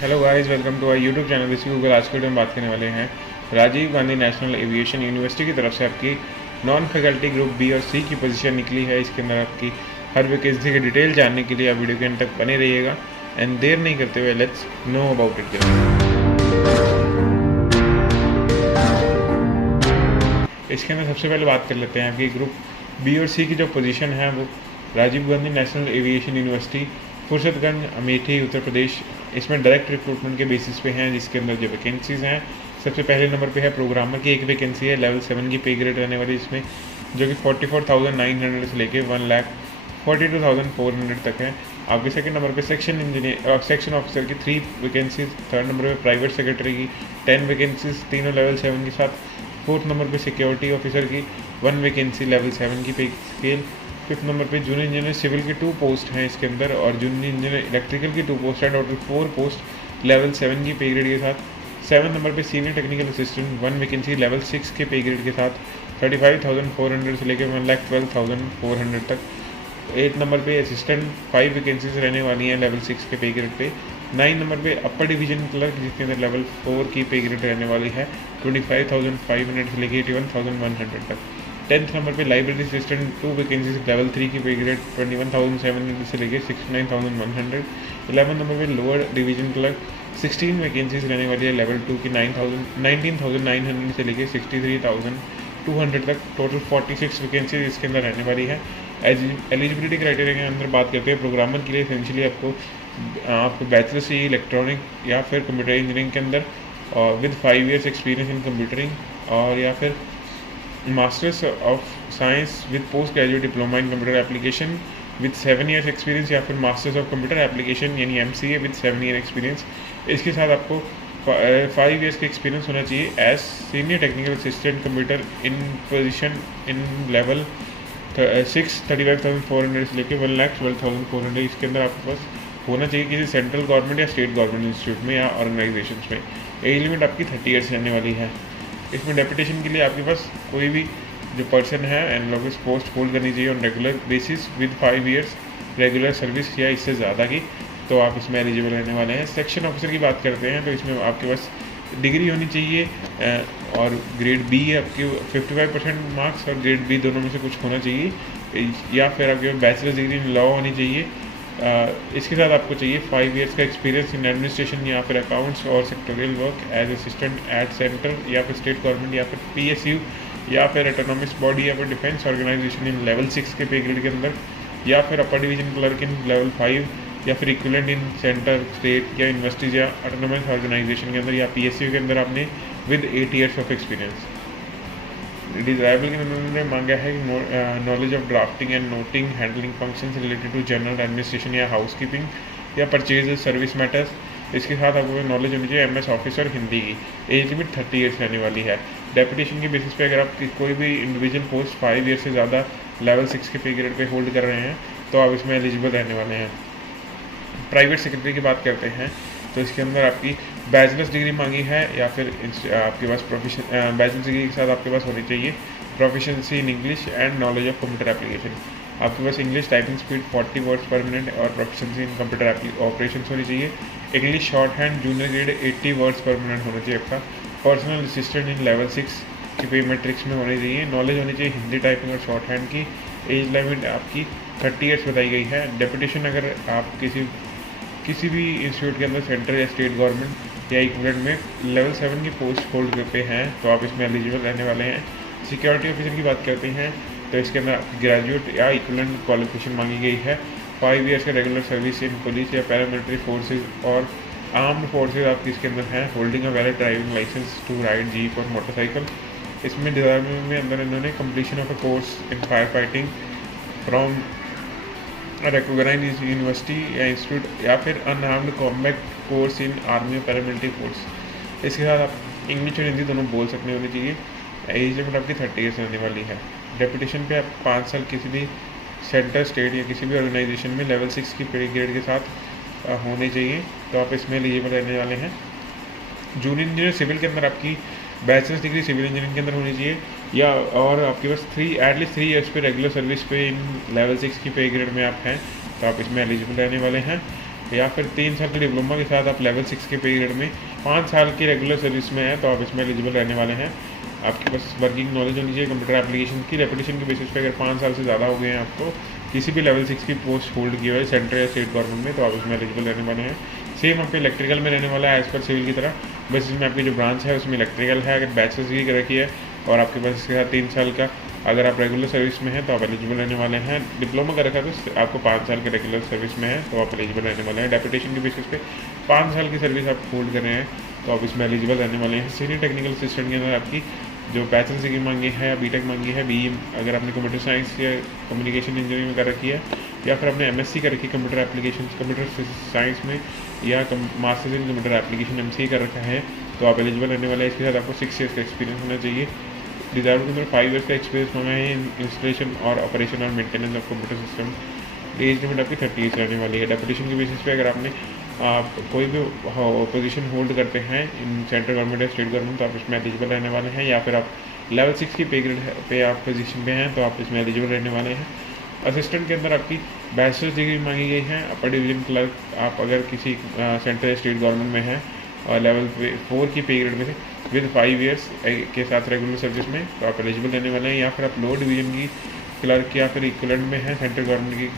Hello guys, welcome to our YouTube channel this Google. आज के video में बात करने वाले हैं Rajiv Gandhi national aviation university की तरफ से आपकी नॉन फैकल्टी ग्रुप बी और सी की पोजीशन निकली है। इसके अंदर आपकी हर वैकेंसी की डिटेल जानने के लिए आप वीडियो के अंत तक बने रहिएगा। एंड देर नहीं करते हुए लेट्स नो अबाउट इट। इसके अंदर सबसे पहले बात कर लेते हैं आपकी ग्रुप बी और सी की जो पोजीशन है वो Rajiv Gandhi national aviation University Fursatganj Amethi Uttar Pradesh, इसमें डायरेक्ट रिक्रूटमेंट के बेसिस पे हैं। जिसके अंदर जो वैकेंसीज़ हैं, सबसे पहले नंबर पे है प्रोग्रामर की एक वैकेंसी है, लेवल 7 की पे ग्रेड रहने वाली इसमें, जो कि 44,900 से लेके 1,42,400 तक है। आपके सेकंड नंबर पे सेक्शन इंजीनियर और सेक्शन ऑफिसर की 3 वैकेंसीज। थर्ड नंबर पे प्राइवेट सेक्रेटरी की 10 वैकेंसीज, तीनों लेवल 7 के साथ। फोर्थ नंबर पे सिक्योरिटी ऑफिसर की 1 वैकेंसी लेवल 7 की पे स्केल। फिफ्थ नंबर पे जूनियर इंजीनियर सिविल की 2 पोस्ट हैं इसके अंदर, और जूनियर इंजीनियर इलेक्ट्रिकल की 2 पोस्ट है। टोटल 4 पोस्ट लेवल 7 की पे ग्रेड के साथ। 7 नंबर पे senior technical assistant 1 vacancy level 6 के पे ग्रेड के साथ, 35,400 से लेकर 1,12,400 तक। 8 नंबर पे असिस्टेंट 5 वैकेंसीज रहने वाली हैं लेवल 6 के पे ग्रेड पे। 9 नंबर पे अपर डिवीजन क्लर्क, जिसके अंदर लेवल 4 की पे ग्रेड रहने वाली है, 25,500 से लेकर 81,100 तक। 10th नंबर पे लाइब्रेरी असिस्टेंट 2 वैकेंसीज लेवल 3 की पे ग्रेड 21,700 से लेकर 69,100। 11 नंबर पे लोअर डिवीजन क्लर्क 16 वैकेंसीज रहने वाली है लेवल 2 की 19,900 से लेकर 63,200 तक। टोटल 46 वैकेंसीज इसके अंदर रहने वाली है। एलिजिबिलिटी क्राइटेरिया के अंदर बात करते हैं प्रोग्रामर के लिए, एसेंशियली आपको बैचलर चाहिए इलेक्ट्रॉनिक या फिर कंप्यूटर इंजीनियरिंग के अंदर, और with 5 years experience in computing, और या फिर masters of science with post graduate diploma in computer application with 7 years experience, या फिर मास्टर्स ऑफ कंप्यूटर एप्लीकेशन यानी MCA विद 7 year एक्सपीरियंस। इसके साथ आपको 5 years का एक्सपीरियंस होना चाहिए as senior technical assistant computer in position in level 6, 35,400 से लेकर 1,12,400। इसके अंदर आपके पास होना चाहिए किसी सेंट्रल गवर्नमेंट या स्टेट गवर्नमेंट इंस्टीट्यूट में या ऑर्गेनाइजेशन में। एज लिमिट आपकी 30 years रहने वाली है। इसमें डेपुटेशन के लिए आपके पास कोई भी जो पर्सन है एनालॉगस पोस्ट होल्ड करनी चाहिए on regular basis with 5 years regular service या इससे ज़्यादा की, तो आप इसमें एलिजिबल रहने वाले हैं। सेक्शन ऑफिसर की बात करते हैं तो इसमें आपके पास डिग्री होनी चाहिए, और ग्रेड बी आपके 55% मार्क्स और ग्रेड बी दोनों में से कुछ होना चाहिए, या फिर आपके पास बैचलर्स डिग्री इन लॉ होनी चाहिए। इसके साथ आपको चाहिए 5 years का एक्सपीरियंस इन एडमिनिस्ट्रेशन या फिर अकाउंट्स और secretarial work as assistant at centre या फिर स्टेट गवर्नमेंट या फिर PSU या फिर ऑटोनॉमस बॉडी या फिर डिफेंस ऑर्गेनाइजेशन इन लेवल 6 के पे ग्रेड के अंदर, या फिर upper division clerk in level 5 या फिर इक्विवेलेंट इन सेंटर स्टेट या यूनिवर्सिटीज या ऑटोनॉमस ऑर्गेनाइजेशन के अंदर या PSU के अंदर आपने with 8 years of experience. Desirable के उन्होंने मांगा है knowledge of drafting and noting handling functions related to general administration या हाउसकीपिंग या परचेज सर्विस मैटर्स। इसके साथ आपको नॉलेज होनी चाहिए MS ऑफिस और हिंदी की। एज लिमिट 30 years रहने वाली है। डेपुटेशन के बेसिस पे अगर आप कोई भी इंडिविजुअल पोस्ट 5 years से ज़्यादा लेवल 6 के पे ग्रेड पे होल्ड कर रहे हैं तो आप इसमें एलिजिबल रहने वाले हैं। प्राइवेट सेक्रेटरी की बात करते हैं तो इसके अंदर आपकी बैचलर्स डिग्री मांगी है, या फिर आपके पास बैचलर्स डिग्री के साथ आपके पास होनी चाहिए proficiency in English and knowledge of computer application. आपके पास English typing speed 40 words per minute और प्रोफिशिएंसी इन कंप्यूटर ऑपरेशन होनी चाहिए। English shorthand junior grade 80 words per minute होना चाहिए आपका। पर्सनल असिस्टेंट इन लेवल 6 की पे मैट्रिक्स में होनी चाहिए। नॉलेज होनी चाहिए हिंदी टाइपिंग और शॉर्ट हैंड की। एज लिमिट आपकी 30 years बताई गई है। डेपुटेशन अगर आप किसी भी इंस्टीट्यूट के अंदर सेंट्रल या स्टेट गवर्नमेंट या इक्विवेलेंट में लेवल 7 की पोस्ट होल्ड करते हैं तो आप इसमें एलिजिबल रहने वाले हैं। सिक्योरिटी ऑफिसर की बात करते हैं तो इसके अंदर ग्रेजुएट या इक्विवेलेंट क्वालिफिकेशन मांगी गई है। 5 years का रेगुलर सर्विस इन पुलिस या पैरामिलिट्री फोर्सेज और आर्म्ड फोर्सेज आपकी इसके अंदर हैं। Holding a valid driving licence to ride jeep और मोटरसाइकिल। इसमें डिजाइन में अंदर इन्होंने completion of a course in fire fighting from recognised university या इंस्टीट्यूट या फिर unarmed combat course in army और पैरामिलिट्री फोर्स। इसके साथ आप इंग्लिश और हिंदी दोनों बोल सकने होनी चाहिए। एज लिमिट आपकी 30 years रहने वाली है। डेपुटेशन पे आप 5 साल किसी भी सेंटर स्टेट या किसी भी ऑर्गेनाइजेशन में लेवल 6 की पे ग्रेड के साथ होने चाहिए, तो आप इसमें एलिजिबल रहने वाले हैं। जूनियर इंजीनियर सिविल के अंदर आपकी बैचलर्स डिग्री सिविल इंजीनियरिंग के अंदर होनी चाहिए, या और आपके पास एटलीस्ट 3 years पे रेगुलर सर्विस पे इन लेवल 6 की पे ग्रेड में आप हैं तो आप इसमें एलिजिबल रहने वाले हैं। या फिर 3 साल के डिप्लोमा के साथ आप लेवल 6 के पीरियड में 5 साल की रेगुलर सर्विस में है तो आप इसमें एलिजिबल रहने वाले हैं। आपके पास वर्किंग नॉलेज होनी चाहिए कंप्यूटर एप्लीकेशन की। रेपुटेशन के बेसिस पे अगर 5 साल से ज़्यादा हो गए हैं आपको किसी भी लेवल 6 की पोस्ट होल्ड की हुई है सेंट्रल या स्टेट गवर्नमेंट में, तो आप इसमें एलिजिबल रहने वाले हैं। सेम आपके इलेक्ट्रिकल में रहने वाला है एज़ पर सिविल की तरह, बस इसमें आपकी जो ब्रांच है उसमें इलेक्ट्रिकल है। अगर बैचलर्स डिग्री रखी है और आपके पास इसके साथ 3 साल का अगर आप रेगुलर सर्विस में हैं तो आप एलिजिबल रहने वाले हैं। डिप्लोमा का रखा तो आपको 5 साल के रेगुलर सर्विस में है तो आप एलिजिबल रहने वाले हैं। डेपुटेशन के बेसिस पे 5 साल की सर्विस आप होल्ड कर रहे हैं तो आप इसमें एलिजिबल रहने वाले हैं। सीनियर टेक्निकल असिस्टेंट के अंदर आपकी जो बैचलर्स डिग्री मांगी है या बीटेक मांगी है, बी अगर आपने कंप्यूटर साइंस या कम्युनिकेशन इंजीनियरिंग कर रखी है या फिर आपने एमएससी कर रखी है कंप्यूटर एप्लीकेशन कंप्यूटर साइंस में या masters in computer application MCA कर रखा है तो आप एलिजिबल रहने वाले हैं। इसके साथ आपको 6 ईयर्स का एक्सपीरियंस होना चाहिए। डिज़ायर्ड के अंदर 5 ईयर्स का एक्सपीरियंस होना है इंस्टॉलेशन और ऑपरेशन और maintenance of computer system. Age limit आपकी 30 ईयर्स रहने वाली है। डेपुटेशन के बेसिस पे अगर आपने आप कोई भी पोजीशन होल्ड करते हैं इन सेंट्रल गवर्नमेंट या स्टेट गवर्नमेंट तो आप इसमें एलिजिबल रहने वाले हैं, या फिर आप लेवल 6 की पे ग्रेड पे आप पोजीशन पे हैं तो आप इसमें एलिजिबल रहने वाले हैं। असिस्टेंट के अंदर आपकी बैचलर्स डिग्री मांगी गई है। अपर डिवीजन क्लर्क आप अगर किसी सेंट्रल स्टेट गवर्नमेंट में हैं और लेवल 4 की पे ग्रेड में थे विद 5 ईयर्स के साथ रेगुलर सर्विस में तो आप एलिजिबल रहने वाले हैं। या फिर आप लोअर डिवीजन की क्लर्क या फिर इक्वलेंट में हैं सेंट्रल गवर्नमेंट की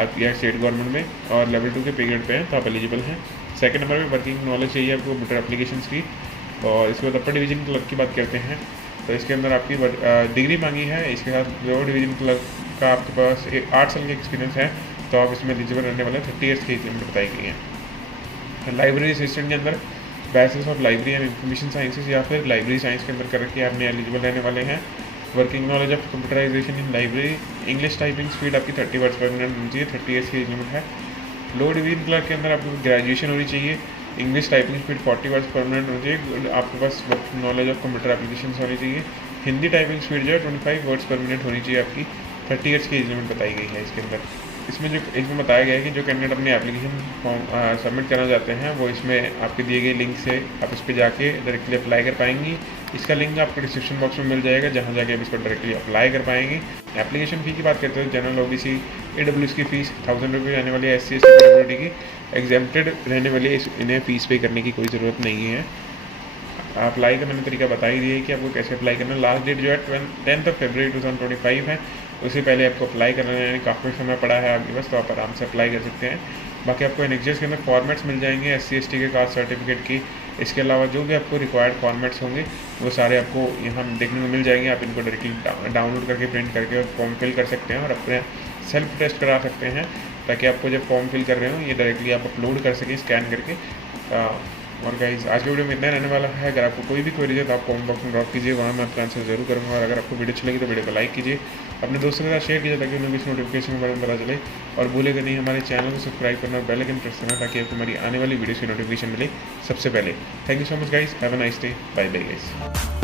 आप या स्टेट गवर्नमेंट में और लेवल 2 के पे ग्रेड पे हैं तो आप एलिजिबल हैं। सेकंड नंबर पे वर्किंग नॉलेज चाहिए आपको कंप्यूटर एप्लीकेशंस की। और इसके बाद अपर डिवीजन क्लर्क की बात करते हैं तो इसके अंदर आपकी डिग्री मांगी है। इसके साथ लोअर डिवीजन क्लर्क का आपके पास 8 साल का एक्सपीरियंस है तो आप इसमें एलिजिबल रहने वाले हैं। 30 ईयर्स की एज लिमिट बताई गई है। लाइब्रेरी असिस्टेंट के अंदर bachelors of library and information sciences या फिर लाइब्रेरी साइंस के अंदर कर रखी है आपने एलिजिबल रहने वाले हैं। Working knowledge of computerisation in library. English typing speed आपकी 30 वर्ड्स पर मिनट होनी चाहिए। 30 ईयर्स की एज लिमिट है। लोअर डिवीजन क्लर्क के अंदर आपको ग्रेजुएशन होनी चाहिए। इंग्लिश टाइपिंग स्पीड 40 वर्ड्स पर मिनट होनी चाहिए। आपके पास नॉलेज ऑफ कंप्यूटर एप्लीकेशन होनी चाहिए। हिंदी टाइपिंग स्पीड जो है 25 वर्ड्स पर मिनट होनी चाहिए आपकी। 30 ईयर्स की एज लिमिट बताई गई है इसके अंदर। इसमें बताया गया है कि जो कैंडिडेट अपनी एप्लीकेशन फॉर्म सबमिट करना चाहते हैं वो इसमें आपके दिए गए लिंक से आप इस पर जाके डायरेक्टली अप्लाई कर पाएंगी। इसका लिंक आपको डिस्क्रिप्शन बॉक्स में मिल जाएगा जहां जाके आप इसको डायरेक्टली अप्लाई कर पाएंगे। एप्लीकेशन फ़ी की बात करते हैं जनरल ओबीसी AWS की फ़ीस 1000 रुपये रहने वाली है। SC ST कैटेगरी की एग्जेम्प्टेड रहने वाली है, इन्हें फ़ीस पे करने की कोई ज़रूरत नहीं है। अप्लाई का मैंने तरीका बता ही दिया है कि आपको कैसे अप्लाई करना है। लास्ट डेट जो है 10 फरवरी 2025 है। उससे पहले आपको अप्लाई करना है, यानी काफ़ी समय पड़ा है आपके पास तो आप आराम से अप्लाई कर सकते हैं। बाकी आपको एनेक्जर्स के अंदर फॉर्मेट्स मिल जाएंगे SC ST के कास्ट सर्टिफिकेट की। इसके अलावा जो भी आपको रिक्वायर्ड फॉर्मेट्स होंगे वो सारे आपको यहाँ देखने को मिल जाएंगे। आप इनको डायरेक्टली डाउनलोड करके प्रिंट करके और फॉर्म फिल कर सकते हैं और अपने सेल्फ टेस्ट करा सकते हैं ताकि आपको जब फॉर्म फिल कर रहे हो ये डायरेक्टली आप अपलोड कर सकें स्कैन करके। और गाइस आज के वीडियो में इतना रहने वाला है। अगर आपको कोई भी क्वेरी है तो आप कमेंट बॉक्स में ड्रॉप कीजिए, वहाँ मैं आपका आंसर जरूर करूँगा। और अगर आपको वीडियो अच्छी लगी तो वीडियो को लाइक कीजिए, अपने दोस्तों के साथ शेयर कीजिए ताकि उन्हें इस नोटिफिकेशन के बारे में पता चले। और भूलेगा नहीं हमारे चैनल को सब्सक्राइब करना और बेल आइकन प्रेस करना ताकि आपको हमारी आने वाली वीडियो की नोटिफिकेशन मिले सबसे पहले। Thank you so much guys, have a nice day, bye bye guys.